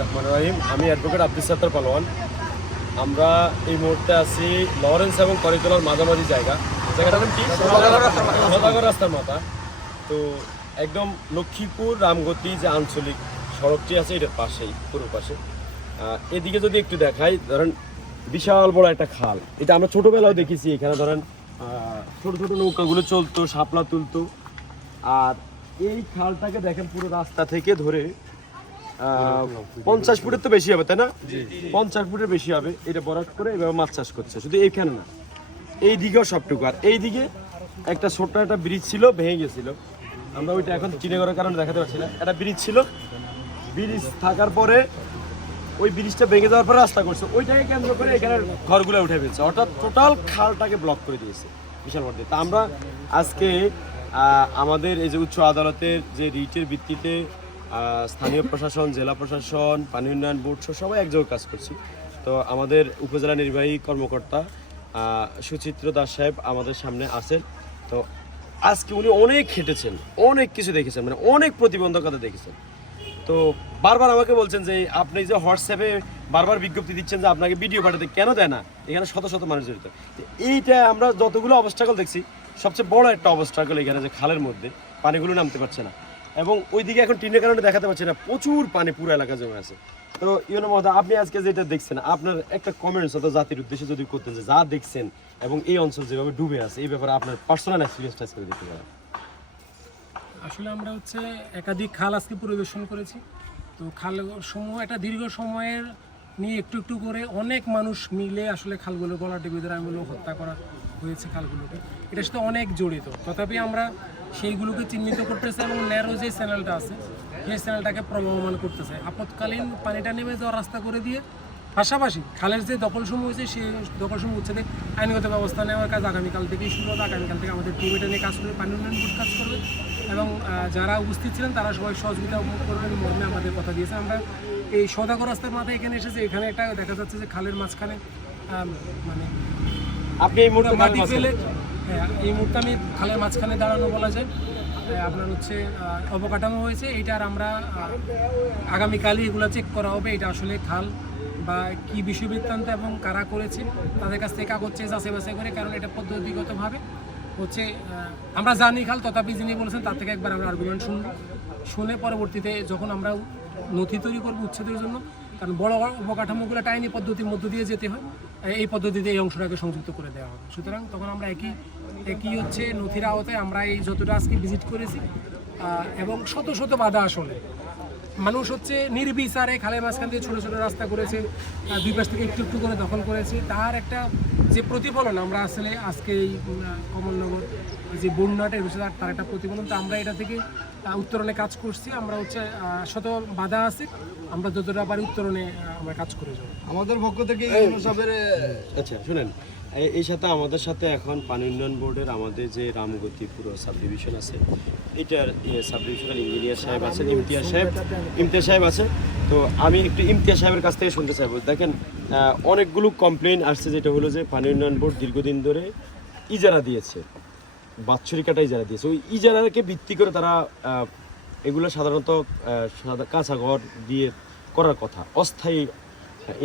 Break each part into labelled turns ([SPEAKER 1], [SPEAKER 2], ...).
[SPEAKER 1] রহমান রহিম। আমি অ্যাডভোকেট আব্দুল সাত্তার পালোয়ান। আমরা এই মুহূর্তে আছি লরেন্স এবং করিতলার মাঝামাঝি জায়গা। জায়গাটার নাম কি? রাস্তার মাথা। তো একদম লক্ষ্মীপুর, রামগতি যে আঞ্চলিক সড়কটি আছে, এটার পাশেই, পুরো পাশে। এদিকে যদি একটু দেখাই, ধরেন বিশাল বড় একটা খাল। এটা আমরা ছোটবেলাও দেখেছি, এখানে ধরেন ছোট ছোট নৌকাগুলো চলতো, শাপলা তুলতো। আর এই খালটাকে দেখেন পুরো রাস্তা থেকে ধরে পঞ্চাশ ফুটের তো বেশি হবে, তাই না? পঞ্চাশ ফুটের বেশি হবে, এটা বরাদ করে এভাবে মাছ চাষ করছে, শুধু এইখানে না। এই দিকেও সবটুকু, আর এই দিকে একটা ছোট্ট একটা ব্রিজ ছিল, ভেঙে গেছিল। আমরা ওইটা এখন চিনে করার কারণে দেখাতে পারছি না। একটা ব্রিজ ছিল, ব্রিজ থাকার পরে ওই ব্রিজটা ভেঙে যাওয়ার পরে রাস্তা করছে। ওইটাকে কেন্দ্র করে এখানে ঘরগুলো উঠে ফেলছে। অর্থাৎ টোটাল খালটাকে ব্লক করে দিয়েছে বিশাল বড় তা আমরা আজকে আমাদের এই যে উচ্চ আদালতের যে রিটের ভিত্তিতে স্থানীয় প্রশাসন, জেলা প্রশাসন, পানি উন্নয়ন বোর্ড সবাই একযোগে কাজ করছি। তো আমাদের উপজেলা নির্বাহী কর্মকর্তা সুচিত্র দাস সাহেব আমাদের সামনে আছেন। তো আজকে উনি অনেক খেটেছেন, অনেক কিছু দেখেছেন মানে অনেক প্রতিবন্ধকতা দেখেছেন। তো বারবার আমাকে বলছেন যে, আপনি যে হোয়াটসঅ্যাপে বারবার বিজ্ঞপ্তি দিচ্ছেন যে আপনাকে ভিডিও পাঠাতে কেন দেয় না? এখানে শত শত মানুষ জড়িত। এইটা আমরা যতগুলো অবস্ট্রাগল দেখছি, সবচেয়ে বড় একটা অবস্ট্রাগল এখানে যে খালের মধ্যে, পানিগুলো নামতে পারছে না। এবং ওইদিকে এখন টিনের কারণে দেখাতে পারছি না, প্রচুর পানি পুরো এলাকা জমে আছে। তো ইউনো মহোদয়, আপনি আজকে যেটা দেখছেন, আপনার একটা কমেন্টস অর্থাৎ জাতির উদ্দেশ্যে যদি করতেন যে যা দেখছেন এবং এই অঞ্চল যেভাবে ডুবে আছে, এই ব্যাপারে আপনার পার্সোনাল এক্সপিরিয়েন্সটা আজকে দিতে পারেন
[SPEAKER 2] আসলে আমরা হচ্ছে একাধিক খাল আজকে পরিদর্শন করেছি। তো খাল সমূহ একটা দীর্ঘ সময়ের নিয়ে একটু একটু করে অনেক মানুষ মিলে আসলে খালগুলো, গলা টিপে ধরে আমগুলো হত্যা করা হয়েছে খালগুলোকে। এটার সাথে অনেক জড়িত। তথাপি আমরা সেইগুলোকে চিহ্নিত করতেছি এবং ন্যারো যে চ্যানেলটা আছে, সেই চ্যানেলটাকে প্রবহমান করতেছে। আপৎকালীন পানিটা নেমে যাওয়ার রাস্তা করে দিয়ে পাশাপাশি খালের যে দখলসমূহ হয়েছে, সেই দখলসমূহ উচ্ছেদে আইনগত ব্যবস্থা নেওয়ার কাজ আগামীকাল থেকেই শুরু হবে। আগামীকাল থেকে আমাদের টিম এটা নিয়ে কাজ করবে, পানি উন্নয়ন বোর্ড কাজ করবে। এবং যারা উপস্থিত ছিলেন, তারা সবাই সহযোগিতা করবেন। মর্মে আমাদের কথা দিয়েছে। আমরা এই সদাগর রাস্তার মাথায় এখানে এসেছে এখানে একটা দেখা যাচ্ছে যে খালের মাঝখানে মানে
[SPEAKER 1] আপনি এই মুহূর্তে
[SPEAKER 2] মাটি ফেলে হ্যাঁ, এই মুহূর্তে আমি খালের মাঝখানে দাঁড়ানো বলা যায়। আপনার হচ্ছে অবকাঠামো হয়েছে এইটার আমরা আগামীকালই এগুলো চেক করা হবে এটা আসলে খাল বা কি বিষয় বৃত্তান্ত এবং কারা করেছে তাদের কাছ থেকে কাগজ চেয়ে যাচাই বাছাই করে কারণ এটা পদ্ধতিগতভাবে হচ্ছে আমরা জানি খাল, তথাপি যিনি বলেছেন তার থেকে একবার আমরা আর্গুমেন্ট শুনব। শুনে পরবর্তীতে যখন আমরা নথি তৈরি করব উচ্ছেদের জন্য, কারণ বড় অবকাঠামোগুলো টাইনি পদ্ধতির মধ্য দিয়ে যেতে হয়, এই পদ্ধতিতে এই অংশটাকে সংযুক্ত করে দেওয়া হবে। সুতরাং তখন আমরা একই একই হচ্ছে নথির আওতায় আমরা এই যতটা আজকে ভিজিট করেছি এবং শত শত বাধা আসলে। মানুষ হচ্ছে নির্বিচারে খালের মাঝখান দিয়ে ছোটো ছোটো রাস্তা করেছে দুই পাশ থেকে একটু একটু করে দখল করেছে। তার একটা যে প্রতিফলন আমরা আসলে আজকে এই কমলনগর যে বন্যাটা রয়েছে তার তার একটা প্রতিফলন তো আমরা এটা থেকে আহ, উত্তরণে কাজ করছি। আমরা হচ্ছে আহ, শত বাধা আছে আমরা যতটা পারি উত্তরণে আমরা কাজ করে যাব।
[SPEAKER 3] আমাদের পক্ষ থেকে
[SPEAKER 1] আচ্ছা শুনেন। এই- সাথে আমাদের সাথে এখন পানি উন্নয়ন বোর্ডের আমাদের যে রামগতি পুরো সাব ডিভিশন আছে, এটার সাব ডিভিশনাল ইঞ্জিনিয়ার সাহেব আছেন, ইমতিয়াজ সাহেব ইমতিয়াজ সাহেব আছে তো আমি একটু ইমতিয়াজ সাহেবের কাছ থেকে শুনতে চাইব। দেখেন অনেকগুলো কমপ্লেন আসছে, যেটা হলো যে পানি উন্নয়ন বোর্ড দীর্ঘদিন ধরে ইজারা দিয়েছে বাৎসরিক একটা ইজারা দিয়েছে। ওই ইজারাকে ভিত্তি করে তারা এগুলো সাধারণত কাঁচা ঘর দিয়ে করার কথা, অস্থায়ী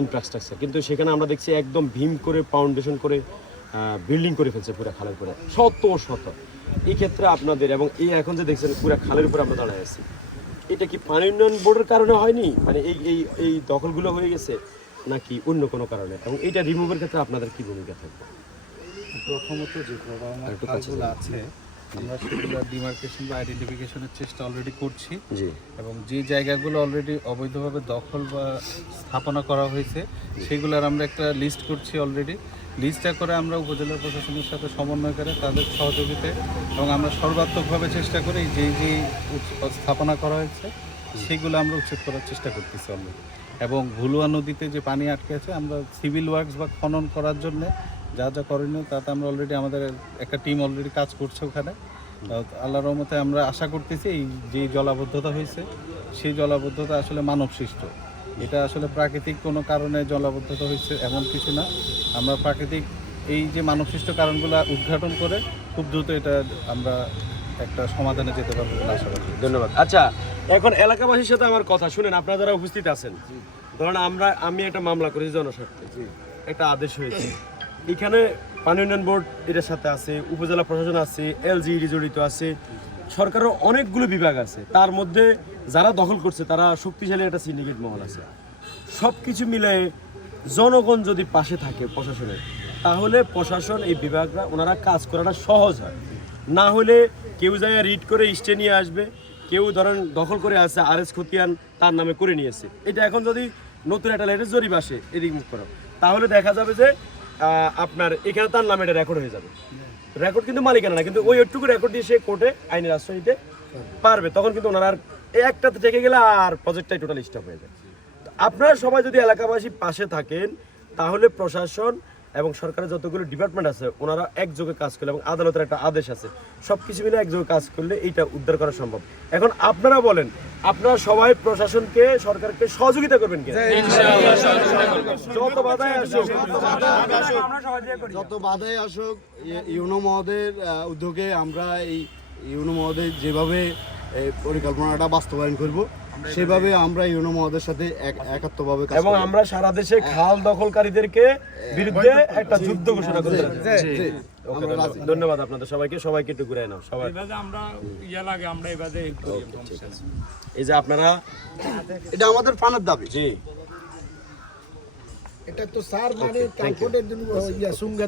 [SPEAKER 1] ইনফ্রাস্ট্রাকচার কিন্তু সেখানে আমরা দেখছি একদম ভীম করে ফাউন্ডেশন করে বিল্ডিং করে ফেলছে পুরো খালের উপরে। শত শত। এই ক্ষেত্রে আপনাদের এবং এই এখন যে দেখছেন পুরো খালের উপরে আমরা দাঁড়ায় আছি। এটা কি পানি উন্নয়ন বোর্ডের কারণে হয়নি? মানে এই এই এই দখলগুলো হয়ে গেছে নাকি অন্য কোনো কারণে? এবং এটা রিমুভের ক্ষেত্রে আপনাদের কি ভূমিকা থাকবে?
[SPEAKER 3] প্রথমত যে আছে আমরা সেগুলো ডিমার্কেশন বা আইডেন্টিফিকেশনের চেষ্টা অলরেডি করছি। এবং যে জায়গাগুলো অলরেডি অবৈধভাবে দখল বা স্থাপনা করা হয়েছে সেগুলোর আমরা একটা লিস্ট করছি অলরেডি লিস্টটা করে আমরা উপজেলা প্রশাসনের সাথে সমন্বয় করে তাদের সহযোগিতায় এবং আমরা সর্বাত্মকভাবে চেষ্টা করি যে যে স্থাপনা করা হয়েছে সেগুলো আমরা উচ্ছেদ করার চেষ্টা করতেছি অলরেডি এবং ভুলুয়া নদীতে যে পানি আটকে আছে আমরা সিভিল ওয়ার্কস বা খনন করার জন্য যা যা করণীয় তাতে আমরা অলরেডি আমাদের একটা টিম অলরেডি কাজ করছে ওখানে। আল্লাহ আল্লাহর রহমতে আমরা আশা করতেছি এই যে জলাবদ্ধতা হয়েছে সেই জলাবদ্ধতা আসলে মানব সৃষ্ট এটা আসলে প্রাকৃতিক কোনো কারণে জলাবদ্ধতা হয়েছে এমন কিছু না। আমরা প্রাকৃতিক এই যে মানব সৃষ্ট কারণগুলো উদ্ঘাটন করে খুব দ্রুত এটা আমরা একটা সমাধানে যেতে পারব বলে আশা করি
[SPEAKER 1] ধন্যবাদ। আচ্ছা এখন এলাকাবাসীর সাথে আমার কথা শুনেন আপনারা যারা উপস্থিত আছেন। ধরুন আমরা আমি একটা মামলা করেছি জনস্বার্থে। একটা আদেশ হয়েছে। এখানে পানি উন্নয়ন বোর্ড এটার সাথে আছে, উপজেলা প্রশাসন আছে এলজিইডি জড়িত আছে, সরকারের অনেকগুলো বিভাগ আছে। তার মধ্যে যারা দখল করছে, তারা শক্তিশালী একটা সিন্ডিকেট মহল আছে। সব কিছু মিলে জনগণ যদি পাশে থাকে প্রশাসনের তাহলে প্রশাসন এই বিভাগরা, ওনারা কাজ করাটা সহজ হয়। না হলে কেউ যায় রিড করে স্টে নিয়ে আসবে, কেউ ধরেন দখল করে আছে আর এস খতিয়ান তার নামে করে নিয়েছে এটা এখন যদি নতুন একটা লেটেস্ট জরিপ আসে, এদিক মুখ করো তাহলে দেখা যাবে যে আপনার, এখানে তার নামে এটা রেকর্ড হয়ে যাবে। রেকর্ড কিন্তু মালিকানা না, কিন্তু ওই একটুকু রেকর্ড দিয়ে সে কোর্টে আইনের আশ্রয় নিতে পারবে। তখন কিন্তু ওনারা আর একটাতে থেকে গেলে আর প্রজেক্টটাই টোটাল স্টপ হয়ে যায়। আপনারা সবাই যদি এলাকাবাসী পাশে থাকেন, তাহলে প্রশাসন এবং সরকারের যতগুলো ডিপার্টমেন্ট আছে ওনারা একযোগে কাজ করলে এবং আদালতের একটা আদেশ আছে সব কিছু মিলে একযোগে কাজ করলে এইটা উদ্ধার করা সম্ভব। এখন আপনারা বলেন আপনারা সবাই প্রশাসনকে সরকারকে সহযোগিতা করবেন কি যত বাধাই আসুক
[SPEAKER 4] যত বাধাই আসুক ইউনো মহোদয়ের উদ্যোগে আমরা এই ইউনো মহোদয় যেভাবে পরিকল্পনাটা বাস্তবায়ন করব সেভাবে আমরা ইউনো মহোদয়ের সাথে এক- একাত্মভাবে কাজ
[SPEAKER 1] এবং আমরা সারা দেশে খাল দখলকারীদেরকে বিরুদ্ধে একটা যুদ্ধ ঘোষণা করতে
[SPEAKER 4] রাজি।
[SPEAKER 1] ধন্যবাদ আপনাদের সবাইকে। সবাইকে একটু ঘুরে নাও সবাই
[SPEAKER 5] আমরা ইয়া লাগে আমরা এবারে
[SPEAKER 1] এই যে আপনারা
[SPEAKER 4] এটা আমাদের ফানের দাবি।
[SPEAKER 1] জি।
[SPEAKER 6] এটা তো স্যার মানে ট্রান্সপোর্টের জন্য ইয়া সুঙ্গা